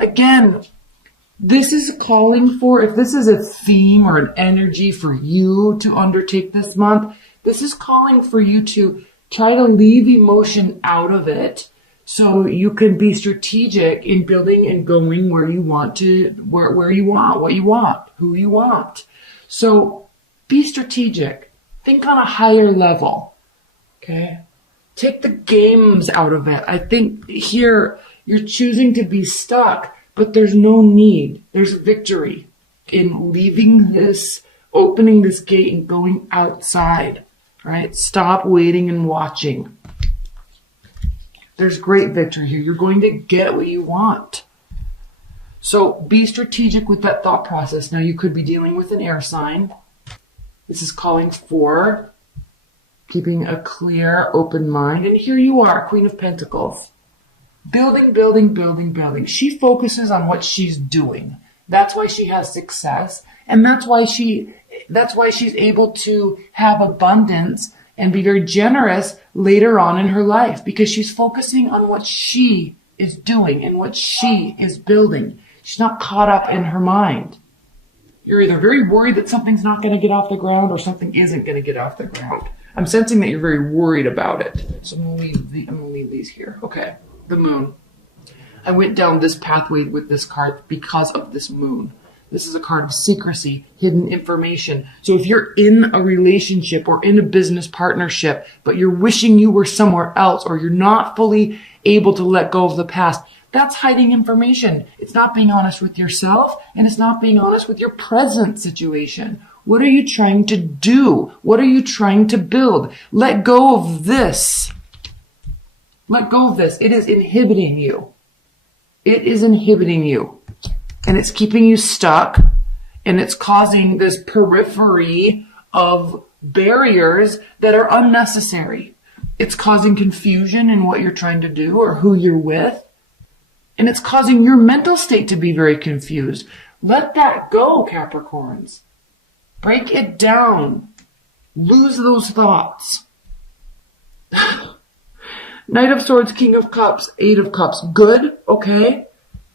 Again, this is calling for, if this is a theme or an energy for you to undertake this month, this is calling for you to try to leave emotion out of it so you can be strategic in building and going where you want to, where you want, what you want, who you want. So be strategic. Think on a higher level. Okay? Take the games out of it. I think here you're choosing to be stuck, but there's no need. There's victory in leaving this, opening this gate and going outside. Right? Stop waiting and watching. There's great victory here. You're going to get what you want. So be strategic with that thought process. Now you could be dealing with an air sign. This is calling for keeping a clear, open mind. And here you are, Queen of Pentacles. Building, building, building, building. She focuses on what she's doing. That's why she has success. And that's why she's able to have abundance and be very generous later on in her life, because she's focusing on what she is doing and what she is building. She's not caught up in her mind. You're either very worried that something's not going to get off the ground or something isn't going to get off the ground. I'm sensing that you're very worried about it. So I'm going to leave these here. Okay. The moon. I went down this pathway with this card because of this moon. This is a card of secrecy, hidden information. So if you're in a relationship or in a business partnership, but you're wishing you were somewhere else, or you're not fully able to let go of the past, that's hiding information. It's not being honest with yourself, and it's not being honest with your present situation. What are you trying to do? What are you trying to build? Let go of this. Let go of this. It is inhibiting you. It is inhibiting you. And it's keeping you stuck, and it's causing this periphery of barriers that are unnecessary. It's causing confusion in what you're trying to do or who you're with. And it's causing your mental state to be very confused. Let that go, Capricorns. Break it down. Lose those thoughts. Knight of Swords, King of Cups, Eight of Cups. Good, okay.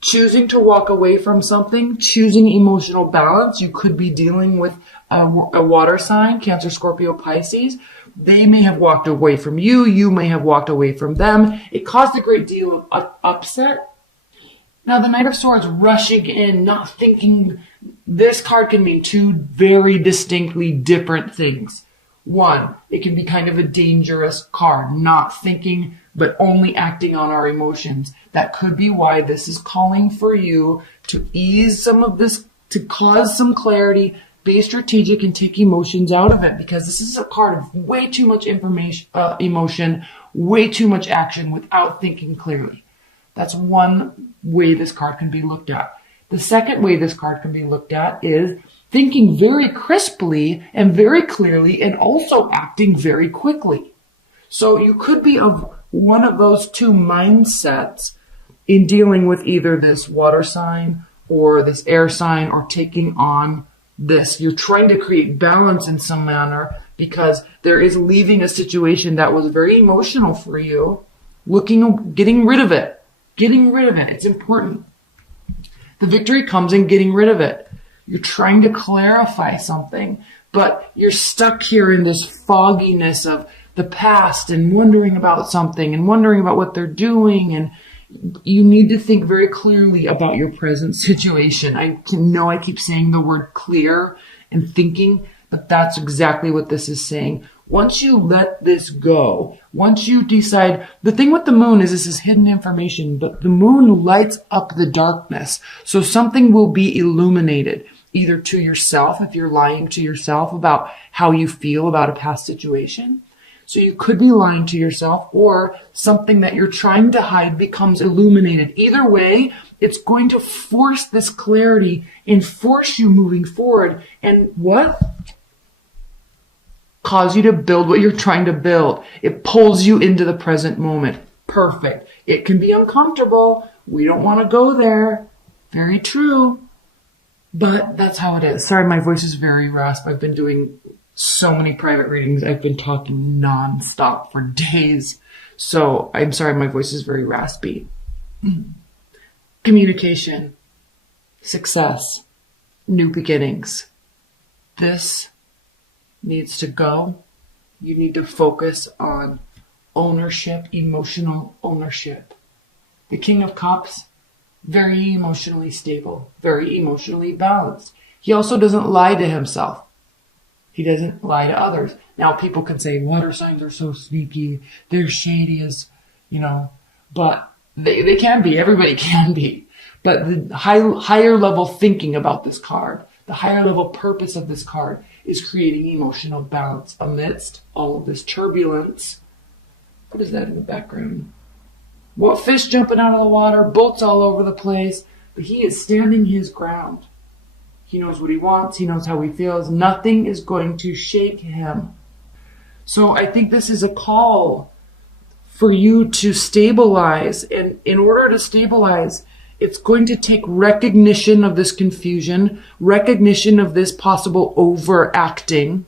Choosing to walk away from something, choosing emotional balance. You could be dealing with a water sign, Cancer, Scorpio, Pisces. They may have walked away from you. You may have walked away from them. It caused a great deal of upset. Now, the Knight of Swords rushing in, not thinking. This card can mean two very distinctly different things. One, it can be kind of a dangerous card, not thinking, but only acting on our emotions. That could be why this is calling for you to ease some of this, to cause some clarity, be strategic, and take emotions out of it, because this is a card of way too much emotion, way too much action without thinking clearly. That's one way this card can be looked at. The second way this card can be looked at is thinking very crisply and very clearly, and also acting very quickly. So you could be of one of those two mindsets in dealing with either this water sign or this air sign, or taking on this. You're trying to create balance in some manner, because there is leaving a situation that was very emotional for you, getting rid of it. Getting rid of it. It's important. The victory comes in getting rid of it. You're trying to clarify something, but you're stuck here in this fogginess of the past and wondering about something and wondering about what they're doing. And you need to think very clearly about your present situation. I know I keep saying the word clear and thinking, but that's exactly what this is saying. Once you let this go, once you decide, the thing with the moon is this is hidden information, but the moon lights up the darkness. So something will be illuminated, either to yourself, if you're lying to yourself about how you feel about a past situation. So you could be lying to yourself, or something that you're trying to hide becomes illuminated. Either way, it's going to force this clarity and force you moving forward. And what? Cause you to build what you're trying to build. It pulls you into the present moment. Perfect. It can be uncomfortable. We don't want to go there. Very true. But that's how it is. Sorry, my voice is very raspy. I've been doing so many private readings. I've been talking nonstop for days. So I'm sorry, my voice is very raspy. communication, success, new beginnings. This needs to go. You need to focus on ownership, emotional ownership. The King of Cups, very emotionally stable, very emotionally balanced. He also doesn't lie to himself. He doesn't lie to others. Now people can say water signs are so sneaky, they're shady as, but they can be, everybody can be. But the higher level thinking about this card, the higher level purpose of this card is creating emotional balance amidst all of this turbulence. What is that in the background? What, fish jumping out of the water, boats all over the place, but he is standing his ground. He knows what he wants. He knows how he feels. Nothing is going to shake him. So I think this is a call for you to stabilize. And in order to stabilize, it's going to take recognition of this confusion, recognition of this possible overacting,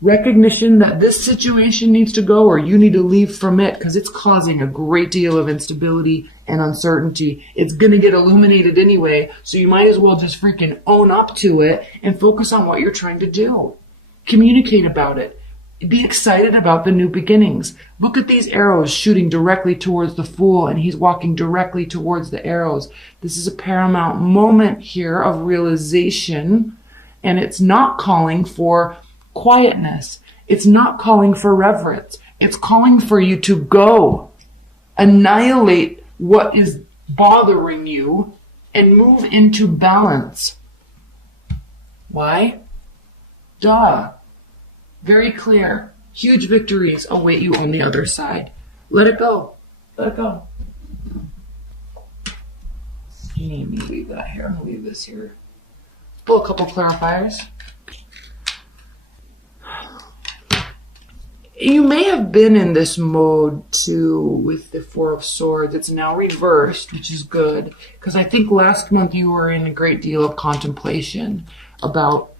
recognition that this situation needs to go or you need to leave from it because it's causing a great deal of instability and uncertainty. It's going to get illuminated anyway, so you might as well just freaking own up to it and focus on what you're trying to do. Communicate about it. Be excited about the new beginnings. Look at these arrows shooting directly towards the Fool, and he's walking directly towards the arrows. This is a paramount moment here of realization, and it's not calling for quietness. It's not calling for reverence. It's calling for you to go annihilate what is bothering you and move into balance. Why? Duh. Very clear. Huge victories await you on the other side. Let it go. Let it go. You need me to leave that here. I'm going to leave this here. Pull a couple clarifiers. You may have been in this mode too with the Four of Swords. It's now reversed, which is good. Because I think last month you were in a great deal of contemplation about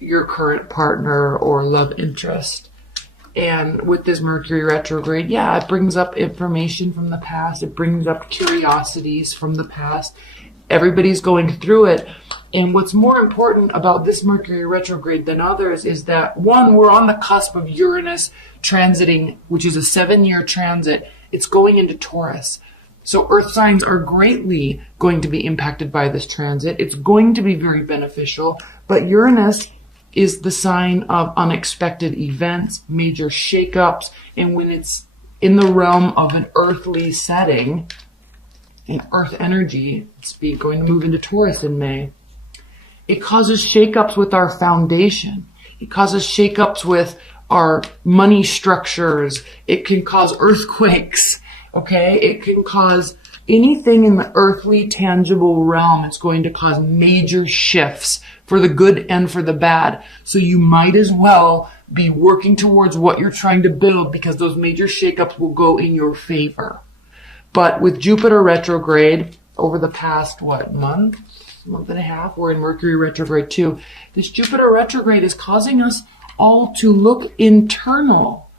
your current partner or love interest. And with this Mercury retrograde, yeah, it brings up information from the past. It brings up curiosities from the past. Everybody's going through it. And what's more important about this Mercury retrograde than others is that, one, we're on the cusp of Uranus transiting, which is a 7-year transit. It's going into Taurus. So earth signs are greatly going to be impacted by this transit. It's going to be very beneficial. But Uranus is the sign of unexpected events, major shakeups. And when it's in the realm of an earthly setting, in earth energy, it's going to move into Taurus in May. It causes shakeups with our foundation. It causes shakeups with our money structures. It can cause earthquakes. Okay? It can cause anything in the earthly, tangible realm. It's going to cause major shifts for the good and for the bad. So you might as well be working towards what you're trying to build, because those major shakeups will go in your favor. But with Jupiter retrograde over the past, month and a half, we're in Mercury retrograde too. This Jupiter retrograde is causing us all to look internal,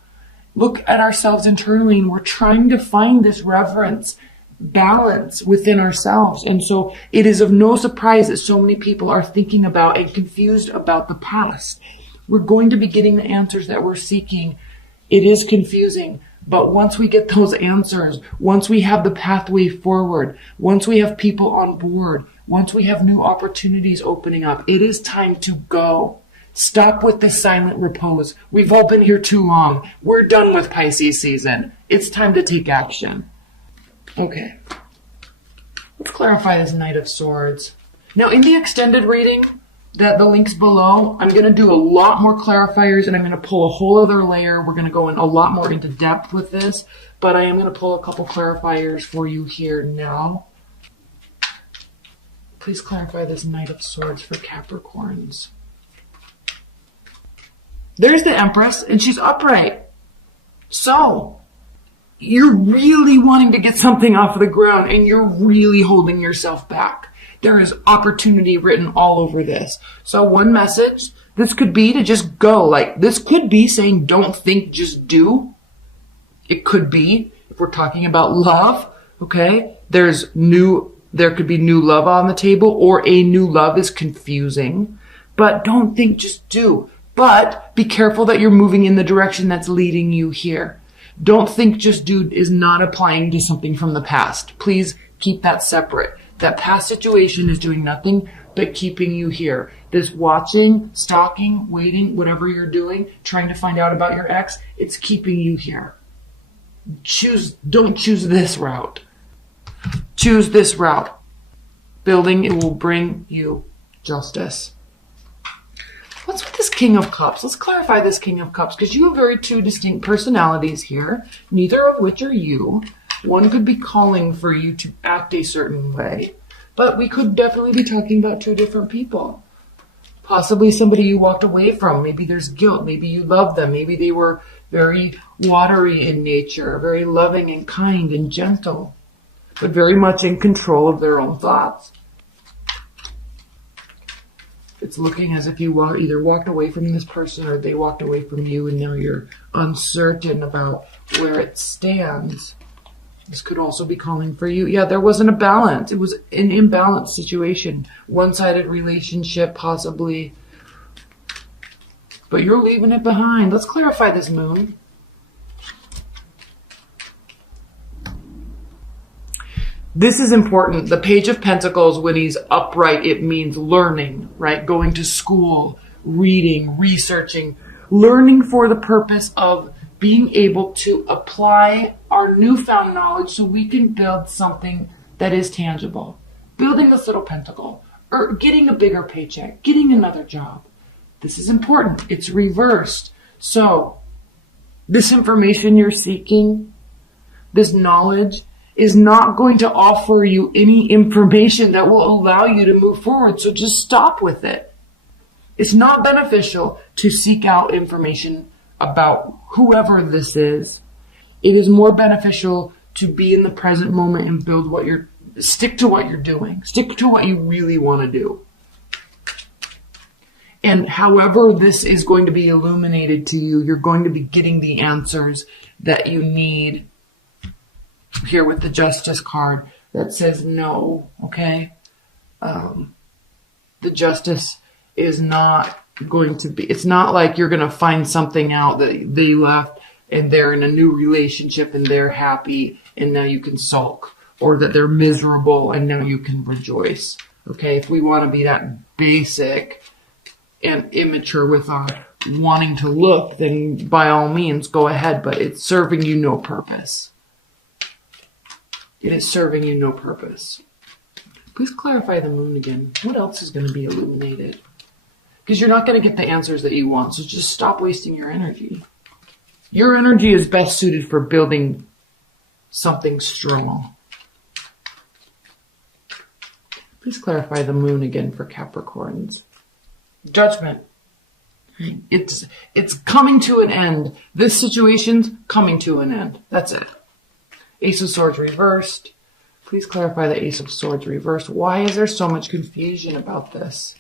look at ourselves internally, and we're trying to find this reverence, balance within ourselves. And so it is of no surprise that so many people are thinking about and confused about the past. We're going to be getting the answers that we're seeking. It is confusing. But once we get those answers, once we have the pathway forward, once we have people on board, once we have new opportunities opening up, it is time to go. Stop with this silent repose. We've all been here too long. We're done with Pisces season. It's time to take action. Okay. Let's clarify this Knight of Swords. Now, in the extended reading, the links below, I'm going to do a lot more clarifiers, and I'm going to pull a whole other layer. We're going to go in a lot more into depth with this, but I am going to pull a couple clarifiers for you here now. Please clarify this Knight of Swords for Capricorns. There's the Empress, and she's upright. So, you're really wanting to get something off of the ground, and you're really holding yourself back. There is opportunity written all over this. So one message, this could be to just go. This could be saying don't think, just do. It could be, if we're talking about love, okay, there's new There could be new love on the table, or a new love is confusing. But don't think, just do. But be careful that you're moving in the direction that's leading you here. Don't think just do is not applying to something from the past. Please keep that separate. That past situation is doing nothing but keeping you here. This watching, stalking, waiting, whatever you're doing, trying to find out about your ex, it's keeping you here. Don't choose this route. Choose this route. Building, it will bring you justice. What's with this King of Cups? Let's clarify this King of Cups, because you have very two distinct personalities here, neither of which are you. One could be calling for you to act a certain way, but we could definitely be talking about two different people. Possibly somebody you walked away from. Maybe there's guilt. Maybe you love them. Maybe they were very watery in nature, very loving and kind and gentle, but very much in control of their own thoughts. It's looking as if you either walked away from this person or they walked away from you, and now you're uncertain about where it stands. This could also be calling for you. Yeah, there wasn't a balance. It was an imbalanced situation. One-sided relationship, possibly. But you're leaving it behind. Let's clarify this moon. This is important. The Page of Pentacles, when he's upright, it means learning, right? Going to school, reading, researching, learning for the purpose of being able to apply our newfound knowledge so we can build something that is tangible. Building this little pentacle, or getting a bigger paycheck, getting another job. This is important. It's reversed. So, this information you're seeking, this knowledge, is not going to offer you any information that will allow you to move forward. So just stop with it. It's not beneficial to seek out information about whoever this is. It is more beneficial to be in the present moment and stick to what you're doing. Stick to what you really want to do. And however this is going to be illuminated to you, you're going to be getting the answers that you need. Here with the Justice card that says no, okay? The Justice is not going to be, it's not like you're going to find something out that they left and they're in a new relationship and they're happy and now you can sulk, or that they're miserable and now you can rejoice, okay? If we want to be that basic and immature with our wanting to look, then by all means go ahead, but it's serving you no purpose. It is serving you no purpose. Please clarify the moon again. What else is going to be illuminated? Because you're not going to get the answers that you want, so just stop wasting your energy. Your energy is best suited for building something strong. Please clarify the moon again for Capricorns. Judgment. It's coming to an end. This situation's coming to an end. That's it. Ace of Swords reversed. Please clarify the Ace of Swords reversed. Why is there so much confusion about this?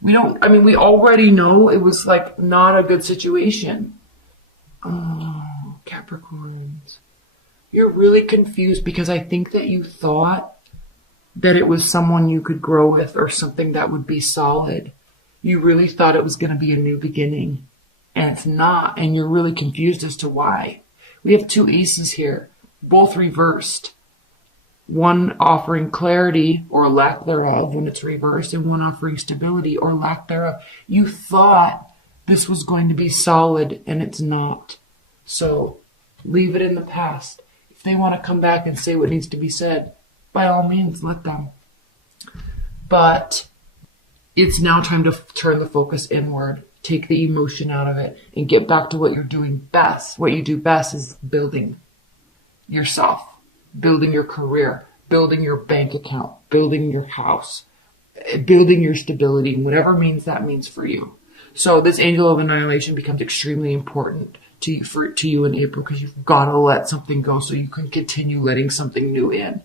We already know it was like not a good situation. Oh, Capricorns. You're really confused because I think that you thought that it was someone you could grow with or something that would be solid. You really thought it was going to be a new beginning. And it's not. And you're really confused as to why. We have two aces here, both reversed. One offering clarity or lack thereof when it's reversed, and one offering stability or lack thereof. You thought this was going to be solid, and it's not. So leave it in the past. If they want to come back and say what needs to be said, by all means, let them. But it's now time to turn the focus inward. Take the emotion out of it and get back to what you're doing best. What you do best is building yourself, building your career, building your bank account, building your house, building your stability, whatever means that means for you. So this Angel of Annihilation becomes extremely important to you in April, because you've got to let something go so you can continue letting something new in.